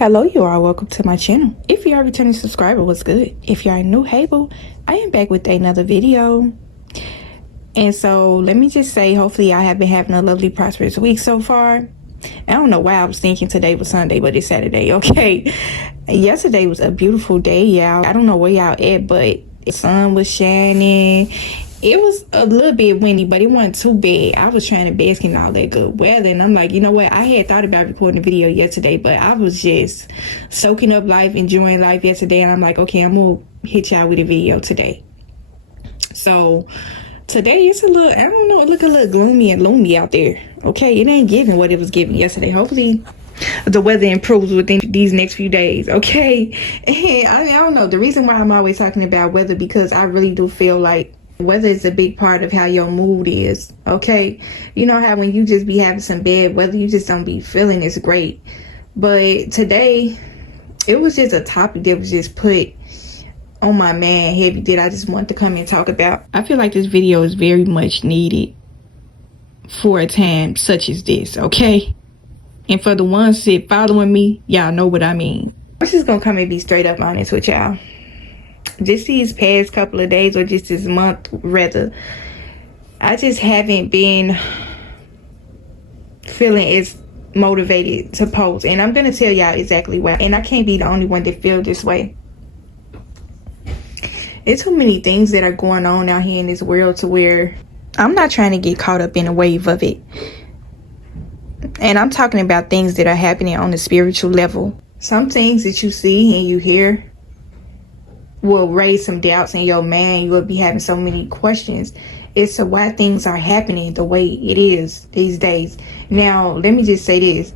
Hello, you are welcome to my channel. If you are a returning subscriber, what's good? If you are new, hey boo, I am back with another video. And so let me just say, hopefully I have been having a lovely, prosperous week so far. I don't know why I was thinking today was Sunday, but it's Saturday, okay? Yesterday was a beautiful day, y'all. I don't know where y'all at, but the sun was shining. It was a little bit windy, but it wasn't too bad. I was trying to bask in all that good weather, and I'm like, you know what? I had thought about recording a video yesterday, but I was just soaking up life, enjoying life yesterday, and I'm like, okay, I'm gonna hit y'all with a video today. So today it's a little, I don't know, it look a little gloomy and loony out there. Okay, it ain't giving what it was giving yesterday. Hopefully the weather improves within these next few days, okay? And I don't know, the reason why I'm always talking about weather, because I really do feel like weather is a big part of how your mood is, okay? You know how when you just be having some bad weather, you just don't be feeling as great. But today, it was just a topic that was just put on my man heavy that I just wanted to come and talk about. I feel like this video is very much needed for a time such as this, okay? And for the ones that following me, y'all know what I mean. I'm just gonna come and be straight up honest with y'all. Just these past couple of days, or just this month rather, I just haven't been feeling as motivated to post. And I'm gonna tell y'all exactly why. And I can't be the only one that feel this way. There's too many things that are going on out here in this world to where I'm not trying to get caught up in a wave of it. And I'm talking about things that are happening on the spiritual level. Some things that you see and you hear will raise some doubts in your mind. You will be having so many questions as to why things are happening the way it is these days. Now, let me just say this.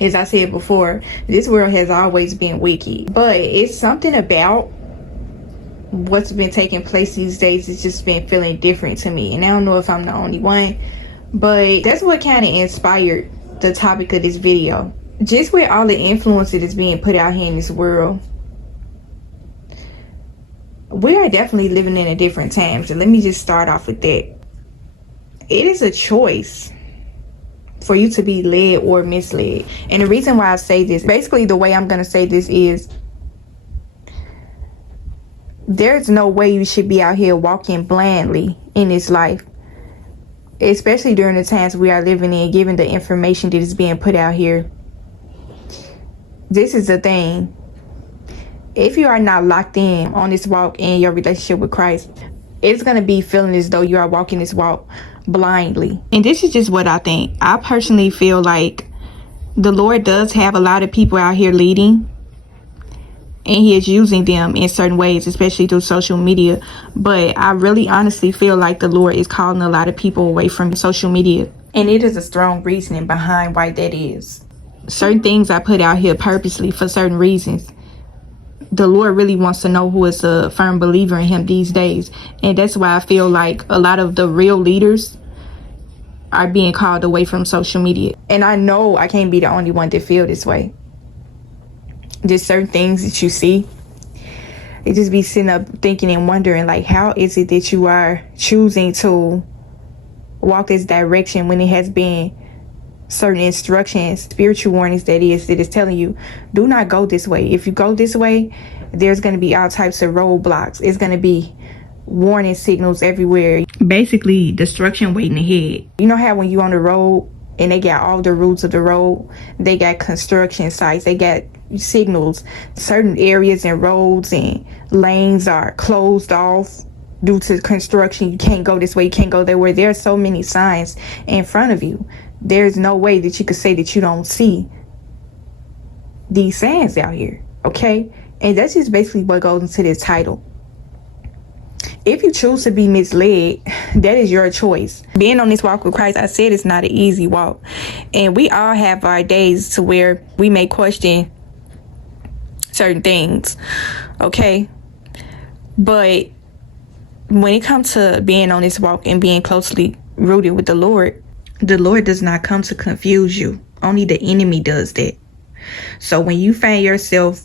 As I said before, this world has always been wicked. But it's something about what's been taking place these days. It's just been feeling different to me. And I don't know if I'm the only one. But that's what kind of inspired the topic of this video. Just with all the influence that is being put out here in this world, we are definitely living in a different time. So let me just start off with that. It is a choice for you to be led or misled. And the reason why I say this, basically the way I'm going to say this is, there's no way you should be out here walking blindly in this life. Especially during the times we are living in, given the information that is being put out here. This is the thing. If you are not locked in on this walk in your relationship with Christ, it's going to be feeling as though you are walking this walk blindly. And this is just what I think. I personally feel like the Lord does have a lot of people out here leading. And he is using them in certain ways, especially through social media. But I really honestly feel like the Lord is calling a lot of people away from social media. And it is a strong reasoning behind why that is. Certain things I put out here purposely for certain reasons. The Lord really wants to know who is a firm believer in him these days. And that's why I feel like a lot of the real leaders are being called away from social media. And I know I can't be the only one that feel this way. Just certain things that you see, it just be sitting up thinking and wondering, like, how is it that you are choosing to walk this direction when it has been certain instructions, spiritual warnings that is telling you, do not go this way. If you go this way, there's going to be all types of roadblocks. It's going to be warning signals everywhere. Basically, destruction waiting ahead. You know how when you on the road and they got all the routes of the road, they got construction sites, they got signals, certain areas and roads and lanes are closed off due to construction. You can't go this way, you can't go there. Where there are so many signs in front of you, there's no way that you could say that you don't see these signs out here, okay? And that's just basically what goes into this title. If you choose to be misled, that is your choice. Being on this walk with Christ, I said it's not an easy walk. And we all have our days to where we may question certain things, okay? But when it comes to being on this walk and being closely rooted with the Lord does not come to confuse you. Only the enemy does that. So when you find yourself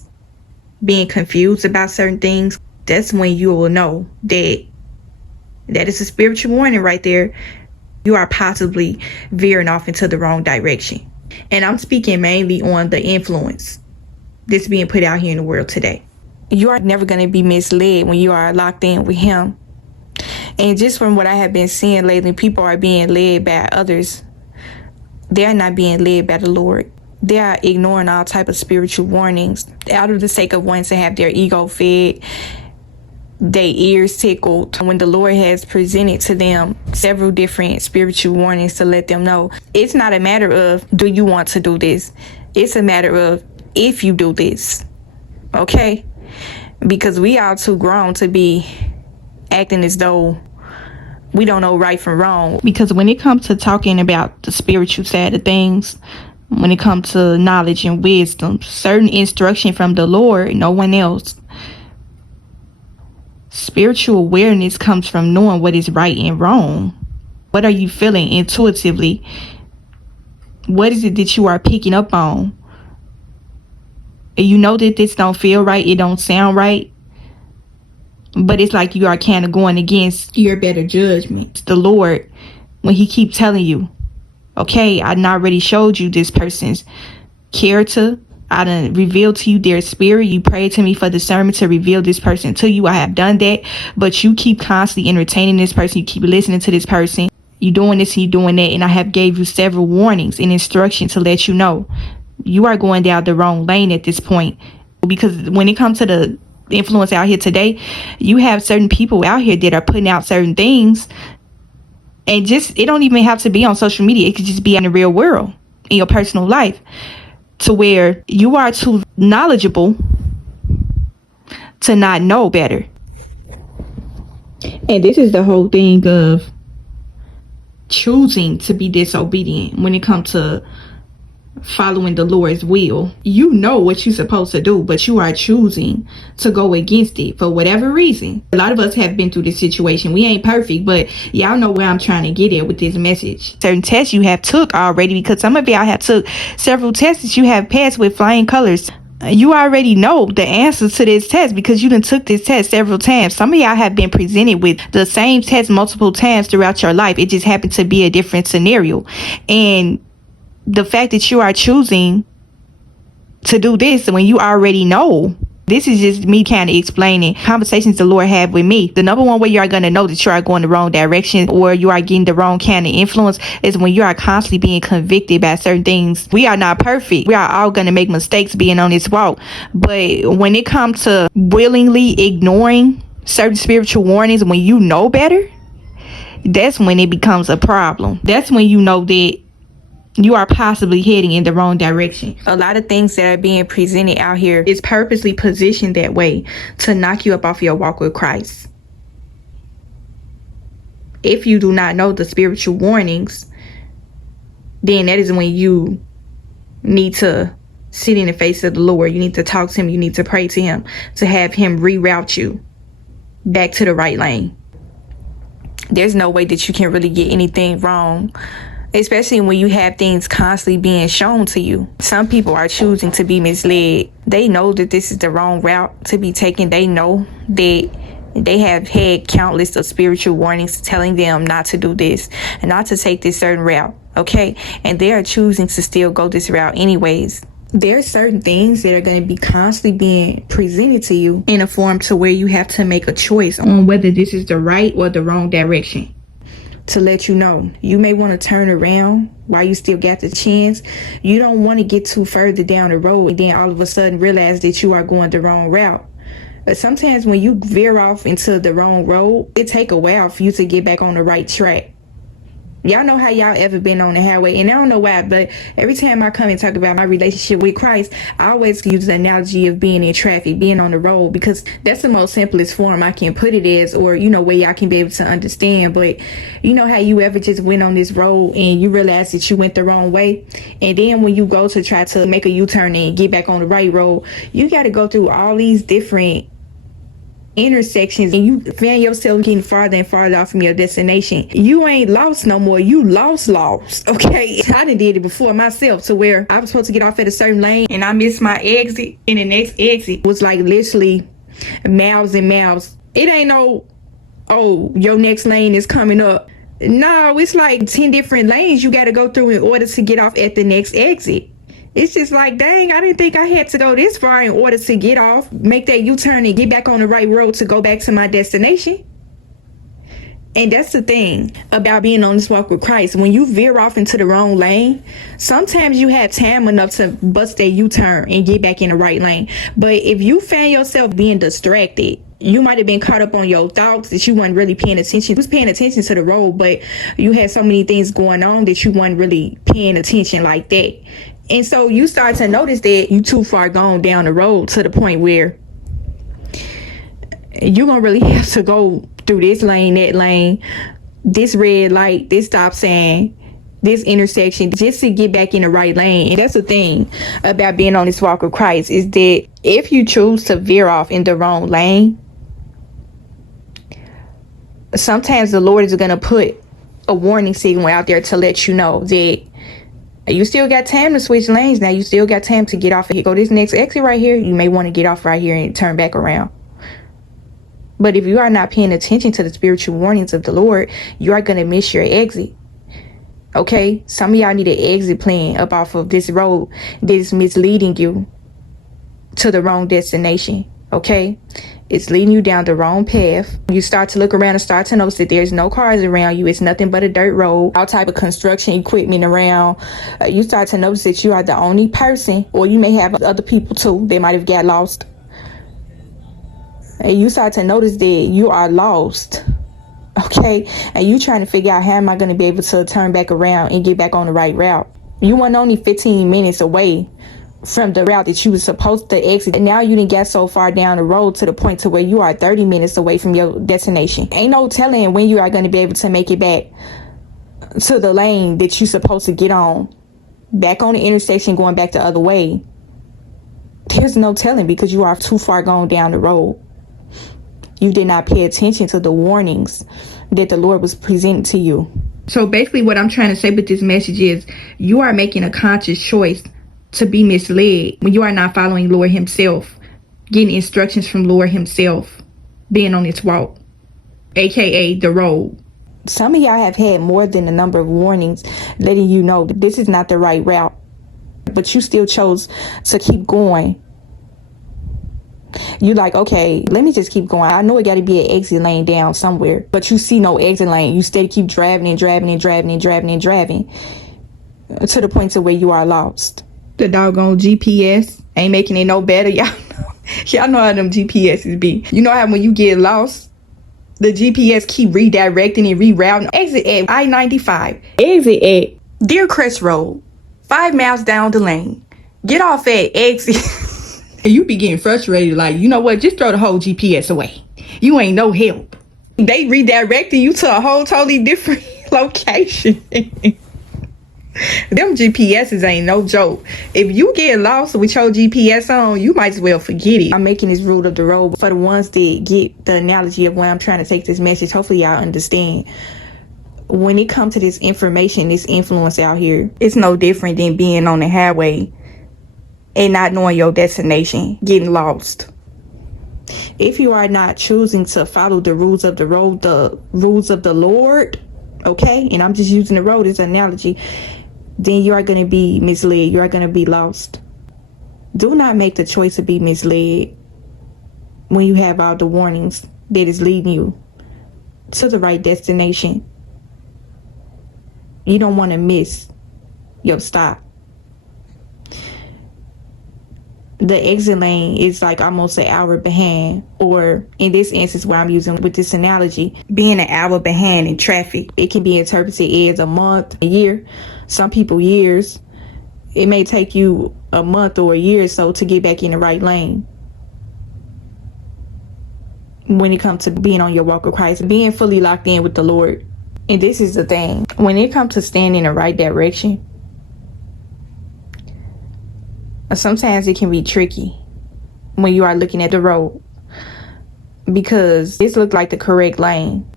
being confused about certain things, that's when you will know that is a spiritual warning right there. You are possibly veering off into the wrong direction. And I'm speaking mainly on the influence that's being put out here in the world today. You are never going to be misled when you are locked in with him. And just from what I have been seeing lately, people are being led by others. They're not being led by the Lord. They are ignoring all type of spiritual warnings out of the sake of wanting to have their ego fed, their ears tickled, when the Lord has presented to them several different spiritual warnings to let them know it's not a matter of do you want to do this. It's a matter of if you do this. Okay? Because we are too grown to be acting as though we don't know right from wrong. Because when it comes to talking about the spiritual side of things, when it comes to knowledge and wisdom, certain instruction from the Lord, no one else. Spiritual awareness comes from knowing what is right and wrong. What are you feeling intuitively? What is it that you are picking up on? And you know that this don't feel right, it don't sound right, but it's like you are kind of going against your better judgment. The Lord, when he keep telling you, okay, I already showed you this person's character. I done revealed to you their spirit. You prayed to me for discernment to reveal this person to you. I have done that. But you keep constantly entertaining this person. You keep listening to this person. You doing this and you doing that. And I have gave you several warnings and instructions to let you know you are going down the wrong lane at this point. Because when it comes to the influence out here today, you have certain people out here that are putting out certain things. And just, it don't even have to be on social media. It could just be in the real world, in your personal life, to where you are too knowledgeable to not know better. And this is the whole thing of choosing to be disobedient when it comes to following the Lord's will. You know what you're supposed to do, but you are choosing to go against it for whatever reason. A lot of us have been through this situation. We ain't perfect, but y'all know where I'm trying to get at with this message. Certain tests you have took already, because some of y'all have took several tests that you have passed with flying colors. You already know the answers to this test because you done took this test several times. Some of y'all have been presented with the same test multiple times throughout your life. It just happened to be a different scenario. And the fact that you are choosing to do this when you already know, this is just me kind of explaining conversations the Lord had with me. The number one way you are going to know that you are going the wrong direction or you are getting the wrong kind of influence is when you are constantly being convicted by certain things. We are not perfect. We are all going to make mistakes being on this walk. But when it comes to willingly ignoring certain spiritual warnings, when you know better, that's when it becomes a problem. That's when you know that you are possibly heading in the wrong direction. A lot of things that are being presented out here is purposely positioned that way to knock you up off your walk with Christ. If you do not know the spiritual warnings, then that is when you need to sit in the face of the Lord. You need to talk to him. You need to pray to him to have him reroute you back to the right lane. There's no way that you can really get anything wrong, especially when you have things constantly being shown to you. Some people are choosing to be misled. They know that this is the wrong route to be taken. They know that they have had countless of spiritual warnings telling them not to do this and not to take this certain route, okay? And they are choosing to still go this route anyways. There are certain things that are going to be constantly being presented to you in a form to where you have to make a choice on whether this is the right or the wrong direction. To let you know, you may want to turn around while you still got the chance. You don't want to get too further down the road and then all of a sudden realize that you are going the wrong route. But sometimes when you veer off into the wrong road, it take a while for you to get back on the right track. Y'all know how y'all ever been on the highway, and I don't know why, but every time I come and talk about my relationship with Christ, I always use the analogy of being in traffic, being on the road, because that's the most simplest form I can put it as, or where y'all can be able to understand. But you know how you ever just went on this road and you realize that you went the wrong way, and then when you go to try to make a U-turn and get back on the right road, you got to go through all these different intersections and you find yourself getting farther and farther off from your destination. You ain't lost no more. You lost, okay? I done did it before myself, to where I was supposed to get off at a certain lane and I missed my exit, and the next exit was like literally miles and miles. It ain't no, oh, your next lane is coming up. No, it's like 10 different lanes you got to go through in order to get off at the next exit. It's just like, dang, I didn't think I had to go this far in order to get off, make that U-turn and get back on the right road to go back to my destination. And that's the thing about being on this walk with Christ. When you veer off into the wrong lane, sometimes you have time enough to bust that U-turn and get back in the right lane. But if you find yourself being distracted, you might have been caught up on your thoughts that you weren't really paying attention. You was paying attention to the road, but you had so many things going on that you weren't really paying attention like that. And so you start to notice that you too far gone down the road to the point where you're going to really have to go through this lane, that lane, this red light, this stop sign, this intersection, just to get back in the right lane. And that's the thing about being on this walk with Christ, is that if you choose to veer off in the wrong lane, sometimes the Lord is going to put a warning signal out there to let you know that you still got time to switch lanes. Now you still got time to get off and go this next exit right here. You may want to get off right here and turn back around. But if you are not paying attention to the spiritual warnings of the Lord, you are going to miss your exit. Okay? Some of y'all need an exit plan up off of this road that is misleading you to the wrong destination. Okay? It's leading you down the wrong path. You start to look around and start to notice that there's no cars around you. It's nothing but a dirt road, all type of construction equipment around. You start to notice that you are the only person, or you may have other people too. They might have got lost. And you start to notice that you are lost. Okay? And you trying to figure out, how am I going to be able to turn back around and get back on the right route? You weren't only 15 minutes away from the route that you were supposed to exit. And now you didn't get so far down the road to the point to where you are 30 minutes away from your destination. Ain't no telling when you are going to be able to make it back to the lane that you're supposed to get on. Back on the intersection going back the other way. There's no telling, because you are too far gone down the road. You did not pay attention to the warnings that the Lord was presenting to you. So basically what I'm trying to say with this message is, you are making a conscious choice to be misled when you are not following Lord himself, getting instructions from Lord himself, being on this walk, aka the road. Some of y'all have had more than a number of warnings letting you know that this is not the right route, but you still chose to keep going. You like, okay, let me just keep going. I know it got to be an exit lane down somewhere, but you see no exit lane. You steady keep driving and driving and driving and driving and driving to the point to where you are lost. The doggone GPS ain't making it no better. Y'all know how them GPSs be. You know how when you get lost, the GPS keep redirecting and rerouting. Exit at I-95. Exit at Deercrest Road. 5 miles down the lane. Get off at exit. And you be getting frustrated, like, you know what? Just throw the whole GPS away. You ain't no help. They redirecting you to a whole totally different location. Them GPSs ain't no joke. If you get lost with your GPS on, you might as well forget it. I'm making this rule of the road for the ones that get the analogy of where I'm trying to take this message. Hopefully y'all understand. When it comes to this information, this influence out here, it's no different than being on the highway and not knowing your destination, getting lost. If you are not choosing to follow the rules of the road, the rules of the Lord, okay, and I'm just using the road as an analogy, then you are going to be misled. You are going to be lost. Do not make the choice to be misled when you have all the warnings that is leading you to the right destination. You don't want to miss your stop. The exit lane is like almost an hour behind, or in this instance where I'm using with this analogy, being an hour behind in traffic. It can be interpreted as a month, a year, some people years. It may take you a month or a year or so to get back in the right lane. When it comes to being on your walk with Christ, being fully locked in with the Lord. And this is the thing, when it comes to staying in the right direction, sometimes it can be tricky when you are looking at the road, because this looks like the correct lane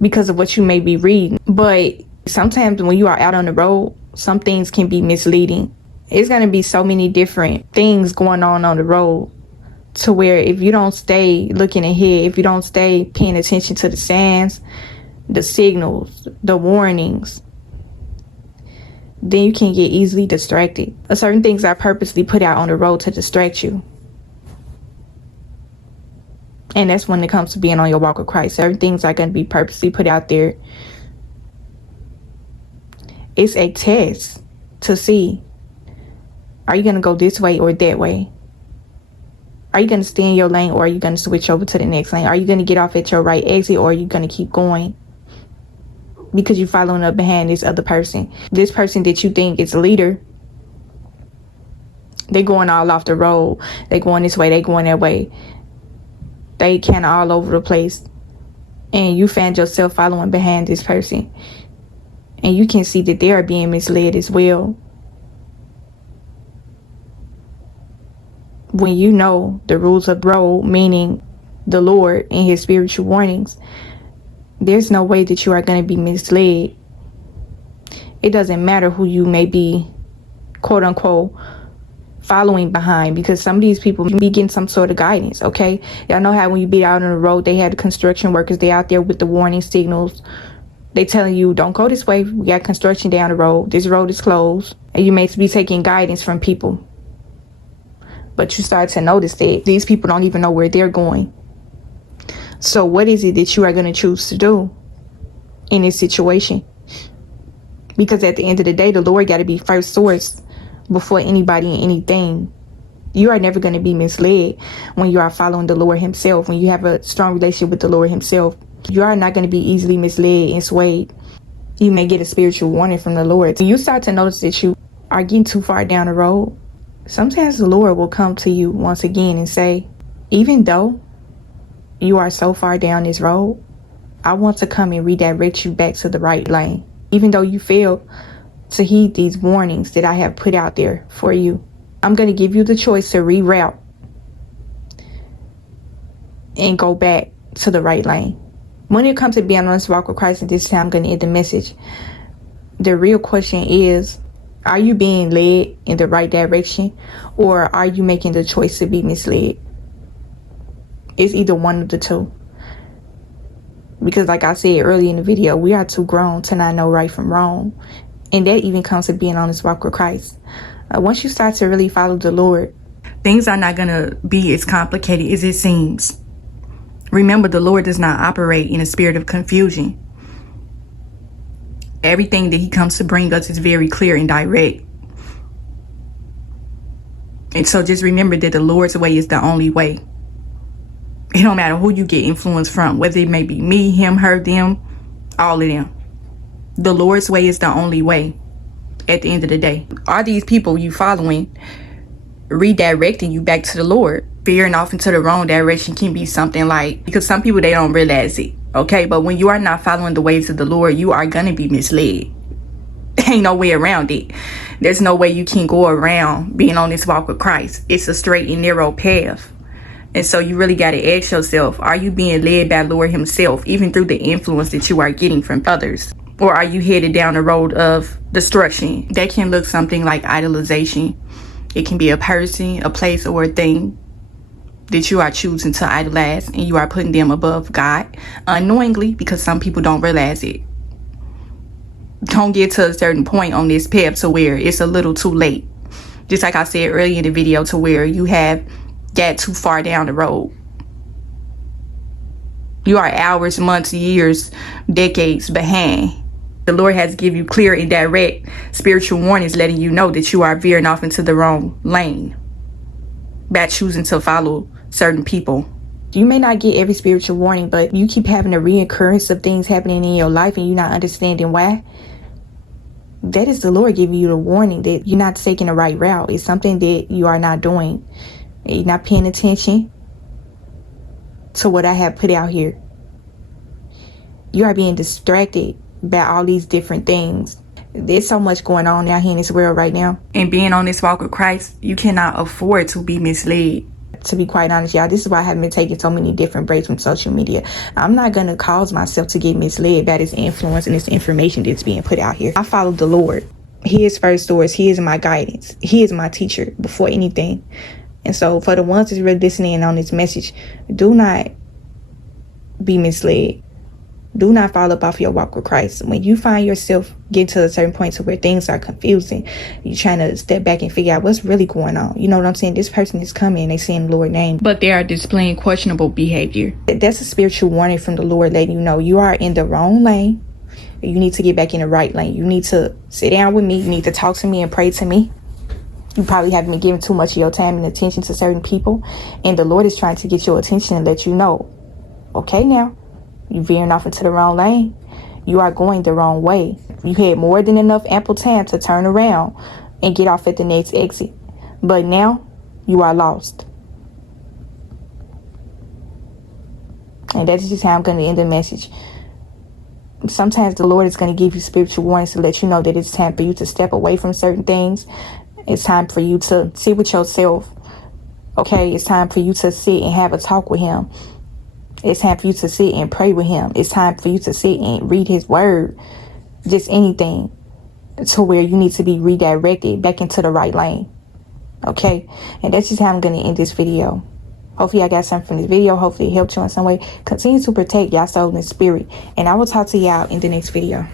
because of what you may be reading. But sometimes when you are out on the road, some things can be misleading. It's going to be so many different things going on the road, to where if you don't stay looking ahead, if you don't stay paying attention to the signs, the signals, the warnings, then you can get easily distracted. Certain things are purposely put out on the road to distract you. And that's when it comes to being on your walk with Christ. Certain things are going to be purposely put out there. It's a test to see, are you going to go this way or that way? Are you going to stay in your lane, or are you going to switch over to the next lane? Are you going to get off at your right exit, or are you going to keep going? Because you're following up behind this other person. This person that you think is a leader, they're going all off the road. They're going this way, they're going that way. They kind of all over the place. And you find yourself following behind this person. And you can see that they are being misled as well. When you know the rules of the road, meaning the Lord and his spiritual warnings, there's no way that you are going to be misled. It doesn't matter who you may be, quote unquote, following behind, because some of these people be getting some sort of guidance, okay? Y'all know how when you be out on the road, they have the construction workers, they out there with the warning signals. They telling you, don't go this way, we got construction down the road, this road is closed. And you may be taking guidance from people. But you start to notice that these people don't even know where they're going. So what is it that you are going to choose to do in this situation? Because at the end of the day, the Lord got to be first source before anybody and anything. You are never going to be misled when you are following the Lord himself. When you have a strong relationship with the Lord himself, you are not going to be easily misled and swayed. You may get a spiritual warning from the Lord. When you start to notice that you are getting too far down the road, sometimes the Lord will come to you once again and say, even though you are so far down this road, I want to come and redirect you back to the right lane. Even though you fail to heed these warnings that I have put out there for you, I'm going to give you the choice to reroute and go back to the right lane. When it comes to being on this walk with Christ, and this time I'm going to end the message, the real question is, are you being led in the right direction, or are you making the choice to be misled? It's either one of the two. Because like I said earlier in the video, we are too grown to not know right from wrong. And that even comes to being on this walk with Christ. Once you start to really follow the Lord, things are not going to be as complicated as it seems. Remember, the Lord does not operate in a spirit of confusion. Everything that he comes to bring us is very clear and direct. And so just remember that the Lord's way is the only way. It don't matter who you get influence from, whether it may be me, him, her, them, all of them. The Lord's way is the only way at the end of the day. Are these people you following redirecting you back to the Lord? Veering off into the wrong direction can be something like, because some people, they don't realize it, okay? But when you are not following the ways of the Lord, you are going to be misled. Ain't no way around it. There's no way you can go around being on this walk with Christ. It's a straight and narrow path. And so you really got to ask yourself, are you being led by the Lord himself, even through the influence that you are getting from others? Or are you headed down the road of destruction? That can look something like idolization. It can be a person, a place, or a thing that you are choosing to idolize, and you are putting them above God unknowingly, because some people don't realize it. Don't get to a certain point on this path to where it's a little too late. Just like I said earlier in the video, to where you have got too far down the road. You are hours, months, years, decades behind. The Lord has given you clear and direct spiritual warnings, letting you know that you are veering off into the wrong lane by choosing to follow certain people. You may not get every spiritual warning, but you keep having a reoccurrence of things happening in your life and you're not understanding why. That is the Lord giving you the warning that you're not taking the right route. It's something that you are not doing. You're not paying attention to what I have put out here. You are being distracted by all these different things. There's so much going on out here in this world right now. And being on this walk with Christ, you cannot afford to be misled. To be quite honest, y'all, this is why I haven't been taking so many different breaks from social media. I'm not going to cause myself to get misled by this influence and this information that's being put out here. I follow the Lord. He is first source. He is my guidance. He is my teacher before anything. And so for the ones that's really listening on this message, do not be misled. Do not fall up off your walk with Christ. When you find yourself getting to a certain point to where things are confusing, you're trying to step back and figure out what's really going on. You know what I'm saying? This person is coming, they saying the Lord's name, but they are displaying questionable behavior. That's a spiritual warning from the Lord, letting you know you are in the wrong lane. You need to get back in the right lane. You need to sit down with me. You need to talk to me and pray to me. You probably haven't been giving too much of your time and attention to certain people, and the Lord is trying to get your attention and let you know, okay, now you veering off into the wrong lane. You are going the wrong way. You had more than enough ample time to turn around and get off at the next exit. But now you are lost. And that's just how I'm going to end the message. Sometimes the Lord is going to give you spiritual warnings to let you know that it's time for you to step away from certain things. It's time for you to sit with yourself. Okay, it's time for you to sit and have a talk with him. It's time for you to sit and pray with him. It's time for you to sit and read his word. Just anything to where you need to be redirected back into the right lane. Okay? And that's just how I'm going to end this video. Hopefully I got something from this video. Hopefully it helped you in some way. Continue to protect your soul and spirit. And I will talk to y'all in the next video.